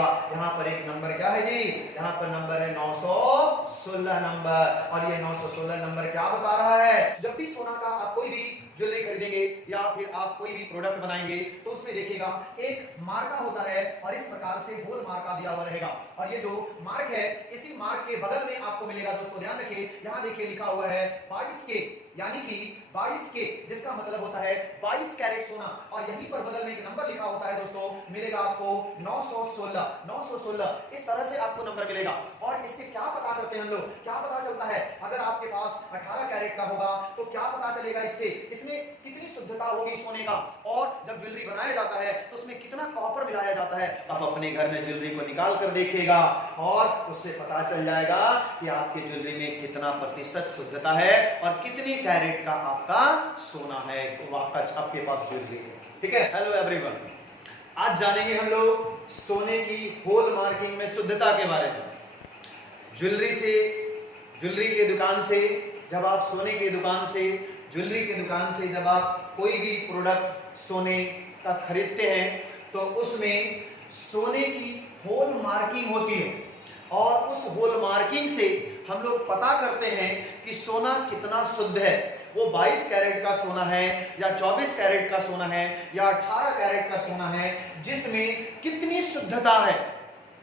यहाँ पर एक नंबर क्या है जी, यहाँ पर नंबर है 916 नंबर। और ये 916 नंबर क्या बता रहा है, जब भी सोना का आप कोई भी ज्वेलरी खरीदेंगे या फिर आप कोई भी प्रोडक्ट बनाएंगे तो उसमें देखिएगा एक मार्का होता है और इस प्रकार से होल मार्का दिया हुआ रहेगा। और ये जो मार्क है, इसी मार्क के बगल में आपको मिलेगा दोस्तों, ध्यान रखिए, यहाँ देखिए लिखा हुआ है 22K, यानी कि 22K, जिसका मतलब होता है 22 कैरेट सोना। और यहीं पर बगल में एक नंबर लिखा होता है दोस्तों, मिलेगा आपको 916। इस तरह से आपको नंबर मिलेगा। और इससे क्या पता करते हैं हम लोग, क्या पता चलता है, अगर आपके पास 18 कैरेट का होगा तो क्या पता चलेगा इससे, इसमें कितनी शुद्धता होगी सोने का, और जब ज्वेलरी बनाया जाता है तो उसमें कितना कॉपर मिलाया जाता है। आप अपने घर में ज्वेलरी को निकाल कर देखिएगा और उससे पता चल जाएगा कि आपके ज्वेलरी में कितना प्रतिशत शुद्धता है और कितनी कैरेट का आपका सोना है, आपके पास ज्वेलरी है। ठीक है, हेलो एवरीवन, आज जानेंगे हम लोग सोने की होल मार्किंग में शुद्धता के बारे में। ज्वेलरी के दुकान से, जब आप सोने की दुकान से, ज्वेलरी की दुकान से जब आप कोई भी प्रोडक्ट सोने का खरीदते हैं तो उसमें सोने की होल मार्किंग होती है और उस होल मार्किंग से हम लोग पता करते हैं कि सोना कितना शुद्ध है। वो 22 कैरेट का सोना है या 24 कैरेट का सोना है या 18 कैरेट का सोना है, जिसमें कितनी शुद्धता है,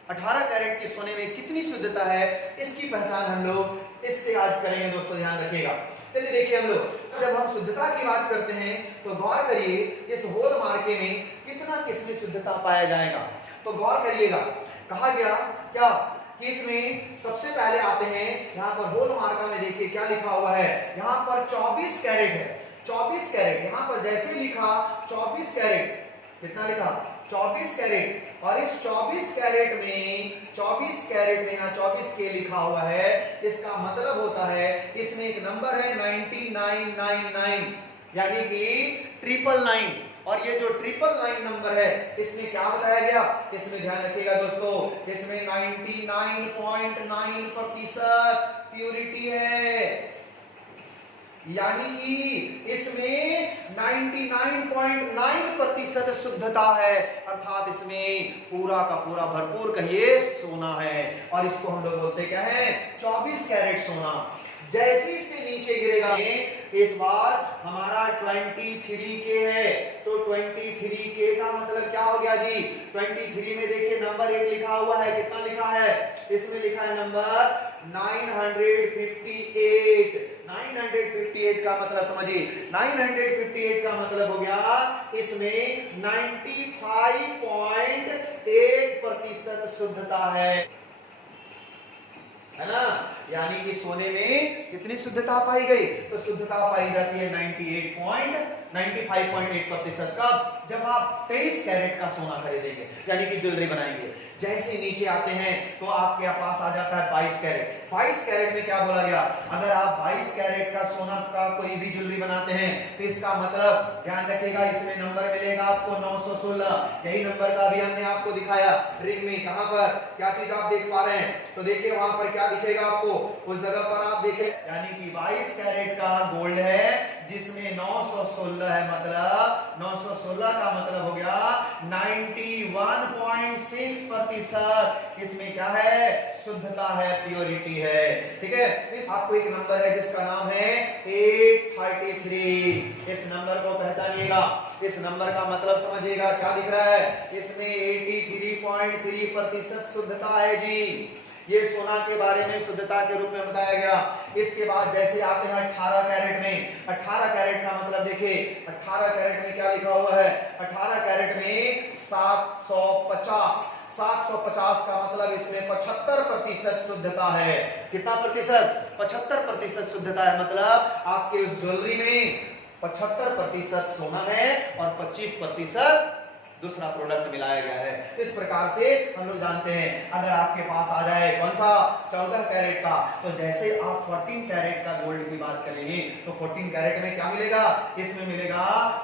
18 कैरेट के सोने में कितनी शुद्धता है, इसकी पहचान हम लोग इससे आज करेंगे दोस्तों, ध्यान रखिएगा। चलिए देखिए, हम लोग जब हम शुद्धता की बात करते हैं तो गौर करिए इस होल मार्के में कितना किसमें शुद्धता पाया जाएगा। तो गौर करिएगा, कहा गया क्या कि इसमें सबसे पहले आते हैं, यहाँ पर होल मार्का में देखिए क्या लिखा हुआ है, यहाँ पर 24 कैरेट है, 24 कैरेट। यहाँ पर जैसे लिखा 24 कैरेट, कितना लिखा 24 कैरेट, और इस 24 कैरेट में यहाँ 24 के लिखा हुआ है, इसका मतलब होता है इसमें एक नंबर है 9999, यानी कि 999। और ये जो 999 नंबर है, इसमें क्या बताया गया, इसमें ध्यान रखिएगा दोस्तों, इसमें 99.9% प्यूरिटी है, यानी कि इसमें 99.9% शुद्धता है, अर्थात इसमें पूरा का पूरा भरपूर कहिए सोना है। और इसको हम लोग बोलते क्या है, 24 कैरेट सोना। जैसे इससे नीचे गिरेगा, इस बार हमारा 23K है, तो 23K का मतलब क्या हो गया जी, 23 में देखिए नंबर 1 लिखा हुआ है, कितना लिखा है, इसमें लिखा है नंबर 958। 958 का मतलब समझिए, 958 का मतलब हो गया इसमें 95.8% शुद्धता है ना, यानी कि सोने में कितनी शुद्धता पाई गई, तो शुद्धता पाई जाती है 95.8% का, जब आप 23 कैरेट का सोना खरीदेंगे, यानी कि ज्वेलरी बनाएंगे। जैसे नीचे आते हैं तो आपके पास आ जाता है 22 कैरेट। 22 कैरेट में क्या बोला गया, अगर आप 22 कैरेट का सोना का कोई भी ज्वेलरी बनाते हैं तो इसका मतलब ध्यान रखिएगा, इसमें नंबर मिलेगा आपको 916। यही नंबर का भी हमने आपको दिखाया रिंग में, कहां पर क्या चीज आप देख पा रहे हैं, तो देखिए वहां पर क्या दिखेगा आपको, उस जगह पर आप देखें, यानी कि 22 कैरेट का गोल्ड है जिसमें 916 है, मतलब 916 का मतलब हो गया 91.6%। इसमें क्या है, शुद्धता है, प्योरिटी है। ठीक है, इस आपको एक नंबर है जिसका नाम है 833। इस नंबर को पहचानिएगा, इस नंबर का मतलब समझिएगा, क्या लिख रहा है, इसमें 83.3% शुद्धता है जी। ये सोना के बारे में शुद्धता के रूप में बताया गया। इसके बाद जैसे आते हैं 18 कैरेट में, 18 कैरेट का मतलब देखिए, 18 कैरेट में क्या लिखा हुआ है, 18 कैरेट में 750 का मतलब इसमें 75% शुद्धता है। कितना प्रतिशत, 75% शुद्धता है, मतलब आपके उस ज्वेलरी में 75% सोना है और 25% दूसरा प्रोडक्ट मिलाया गया है। इस प्रकार से हम लोग जानते हैं, अगर आपके पास आ जाए कौन सा 14 कैरेट का, तो जैसे आप 14 कैरेट का गोल्ड की बात करेंगे तो 14 कैरेट में क्या मिलेगा, इसमें मिलेगा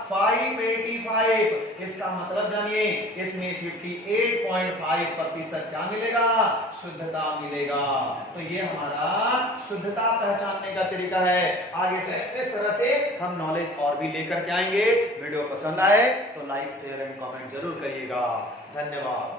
585। इसका मतलब जानिए, इसमें 58.5% क्या मिलेगा, शुद्धता मिलेगा। तो ये हमारा शुद्धता पहचानने का तरीका है। आगे से इस तरह से हम नॉलेज और भी लेकर के आएंगे। वीडियो पसंद आए तो लाइक शेयर एंड कमेंट जरूर करिएगा। धन्यवाद।